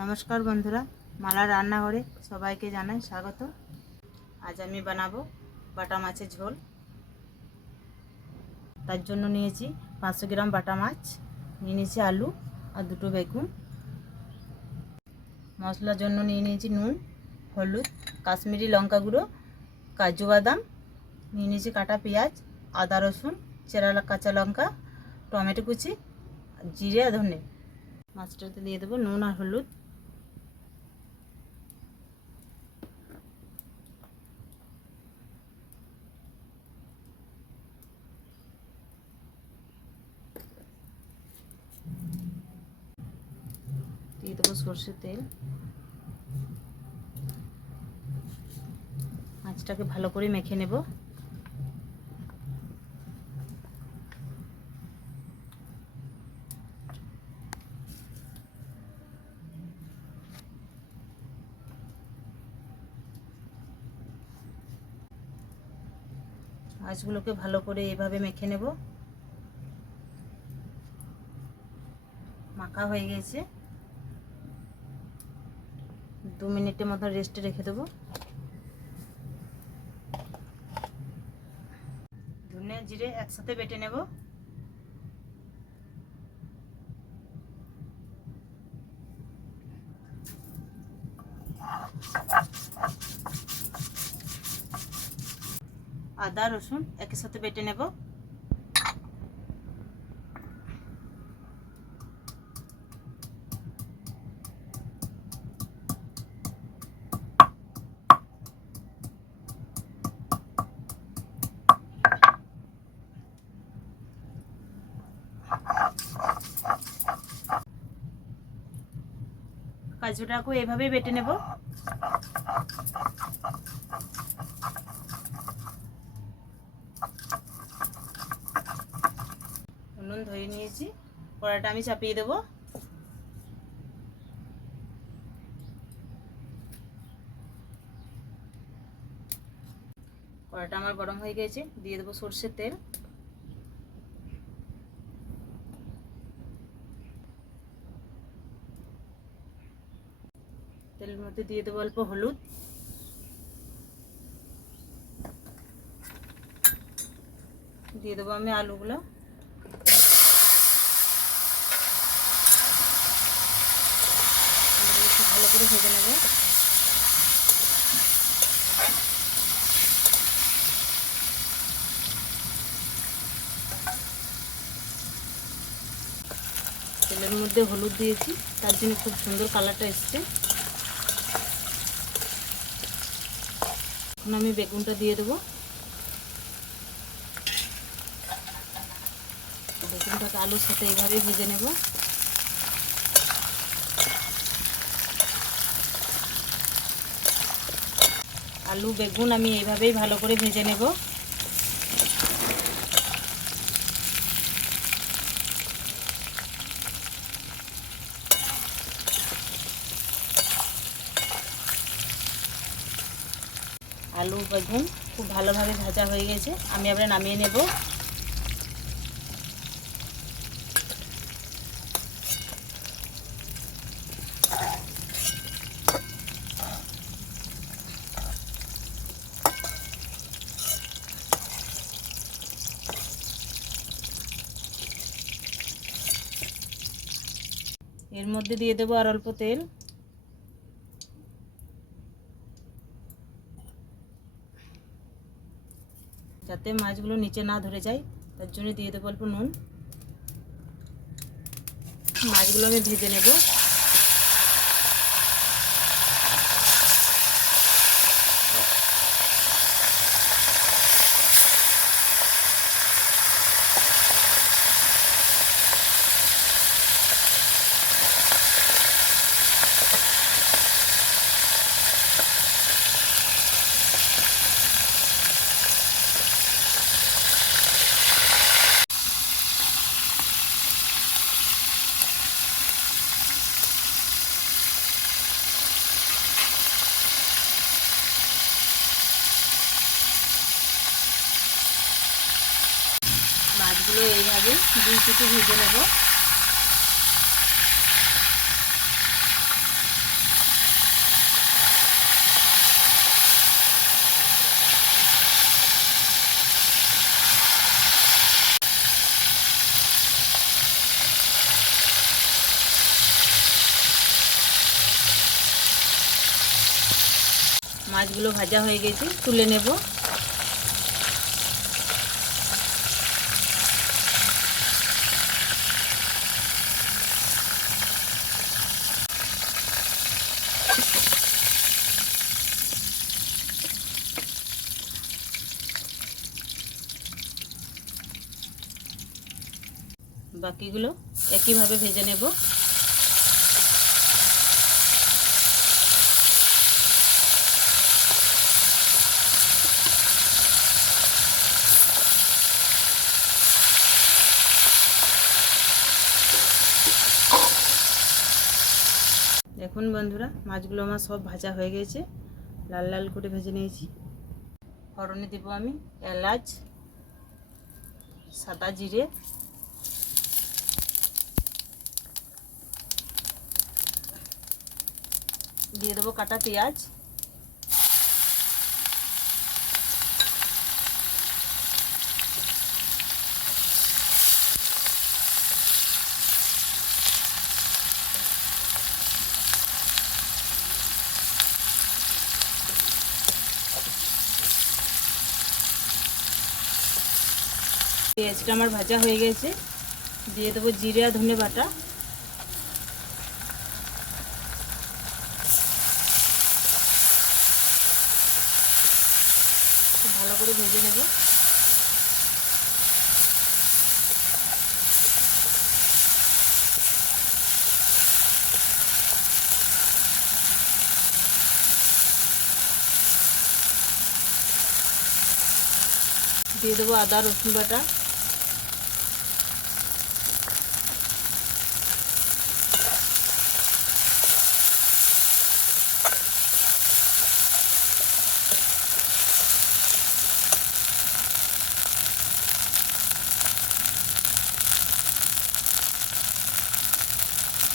নমস্কার বন্ধুরা, মালা রান্নাঘরে সবাইকে জানাই স্বাগত। আজ আমি বানাবো বাটা মাছের ঝোল। তার জন্য নিয়েছি পাঁচশো গ্রাম বাটা মাছ, নিয়ে নিয়েছি আলু আর দুটো বেগুন। মশলার জন্য নিয়ে নিয়েছি নুন, হলুদ, কাশ্মীরি লঙ্কা গুঁড়ো, কাজু বাদাম, নিয়ে নিয়েছি কাটা পেঁয়াজ, আদা রসুন, চেরা কাঁচা লঙ্কা, টমেটো কুচি জিরে আর ধনে। মাছটাতে দিয়ে দেবো নুন আর হলুদ। দিয়ে দেবো সর্ষের তেল। মাছটাকে ভালো করে মেখে নেব। মাছগুলোকে ভালো করে এভাবে মেখে নেব। মাখা হয়ে গেছে। দু মিনিটের মতো রেস্টে রেখে দেবো। ধনে জিরে একসাথে বেটে নেব। আদা রসুন একই সাথে বেটে নেব। কাজুটাকে এভাবেই বেটে নেব। নুন ধরে নিয়েছি। কড়াটা আমি চাপিয়ে দেবো। কড়াটা আমার গরম হয়ে গেছে। দিয়ে দেবো সর্ষের তেল। তেলের মধ্যে দিয়ে দেবো অল্প হলুদ। দিয়ে দেবো আমি আলুগুলো। ভালো করে ভেজে নেব। তেলের মধ্যে হলুদ দিয়েছি, তার জন্য খুব সুন্দর কালারটা এসছে। এখন আমি বেগুনটা দিয়ে দেবো। বেগুনটাকে আলুর সাথে এইভাবে ভেজে নেব। আলু, বেগুন আমি এইভাবেই ভালো করে ভেজে নেব আলু বেগুন খুব ভালোভাবে ভাজা হয়ে গেছে। আমি আবার নামিয়ে নেব। এর মধ্যে দিয়ে দেবো আর অল্প তেল। যাতে মাছগুলো নিচে না ধরে যায়, তার জন্য দিয়ে দেবো অল্প নুন। মাছগুলো আমি ভেজে নেব। মাছগুলো এইভাবে দুই টুকু ভেজে নেব। মাছগুলো ভাজা হয়ে গেছে তুলে নেব। বাকিগুলো একইভাবে ভেজে নেব। দেখুন বন্ধুরা, মাছগুলো আমার সব ভাজা হয়ে গেছে। লাল লাল করে ভেজে নিয়েছি। ফড়নে দেবো আমি এলাচ, সাদা জিরে দিয়ে দেবো কাটা পেঁয়াজ। পেঁয়াজটা আমার ভাজা হয়ে গেছে। দিয়ে দেবো জিরে ধনে বাটা খুব ভালো করে ভেজে নেব। দিয়ে দেবো আদা রসুন বাটা।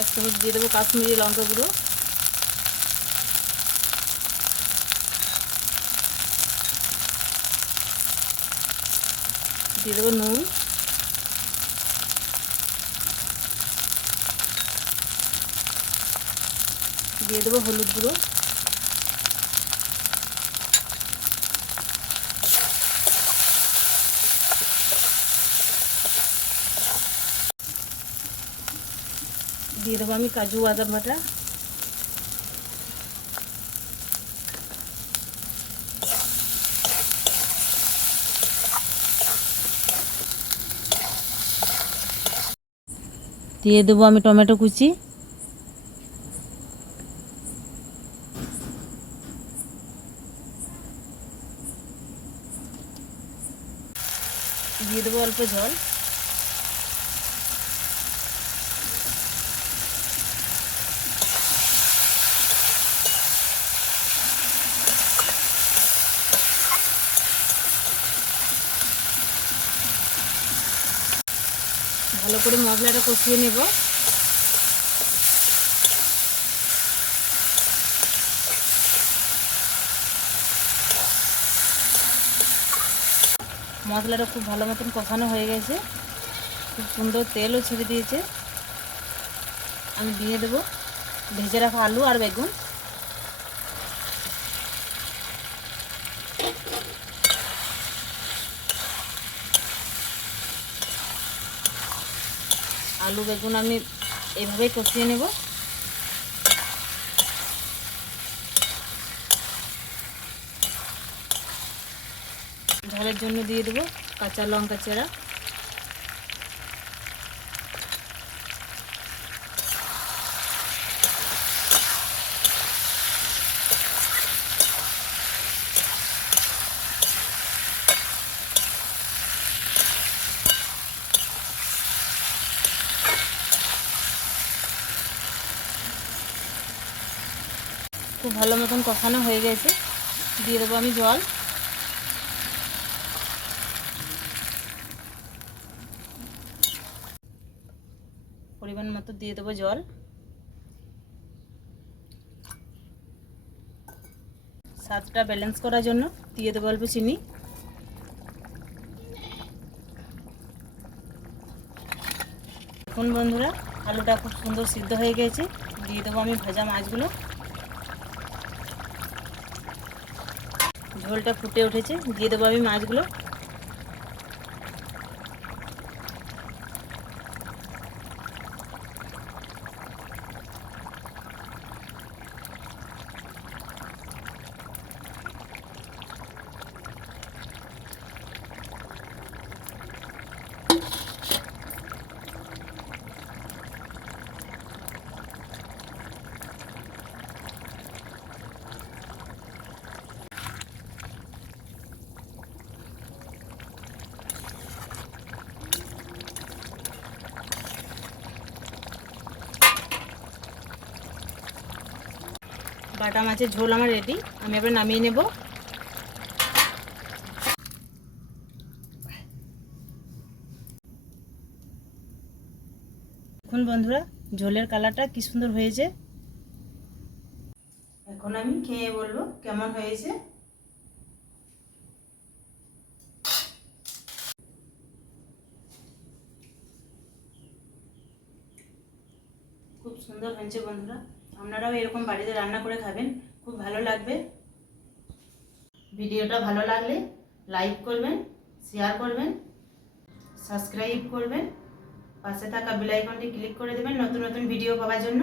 এক চামচ দিয়ে দেবো কাশ্মীরি লঙ্কা গুঁড়ো। দিয়ে দেবো নুন। দিয়ে দেবো হলুদ গুঁড়ো। দিয়ে দেবো আমি কাজু বাদাম বাটা। দিয়ে দেবো আমি টমেটো কুচি দিয়ে দেবো অল্প জল ভালো করে মশলাটা কষিয়ে নেব। মশলাটা খুব ভালো মতন কষানো হয়ে গেছে। খুব সুন্দর তেলও ছেড়ে দিয়েছে। আমি দিয়ে দেবো। ভেজে রাখা আলু আর বেগুন। আলু বেগুন আমি এভাবেই কষিয়ে নেব। ঝালের জন্য দিয়ে দেবো কাঁচা লঙ্কা চেরা। খুব ভালো মতন কষানো হয়ে গেছে। দিয়ে দেবো আমি জল। পরিমাণ মতো দিয়ে দেবো জল। স্বাদটা ব্যালেন্স করার জন্য দিয়ে দেবো অল্প চিনি। এখন বন্ধুরা, আলুটা খুব সুন্দর সিদ্ধ হয়ে গেছে। দিয়ে দেবো আমি ভাজা মাছগুলো। ঝোলটা ফুটে উঠেছে দিয়ে দেবো আমি মাছগুলো। বাটা মাছের ঝোল আমার রেডি আমি এবার নামিয়ে নেব। এখন বন্ধুরা, ঝোলের কালারটা কি সুন্দর হয়েছে। এখন আমি খেয়ে বলব কেমন হয়েছে। খুব সুন্দর হয়েছে বন্ধুরা। আপনারাও এরকম বাড়িতে রান্না করে খাবেন, খুব ভালো লাগবে। ভিডিওটা ভালো লাগলে লাইক করবেন, শেয়ার করবেন, সাবস্ক্রাইব করবেন, পাশে থাকা বেলাইকনটি ক্লিক করে দেবেন নতুন নতুন ভিডিও পাওয়ার জন্য।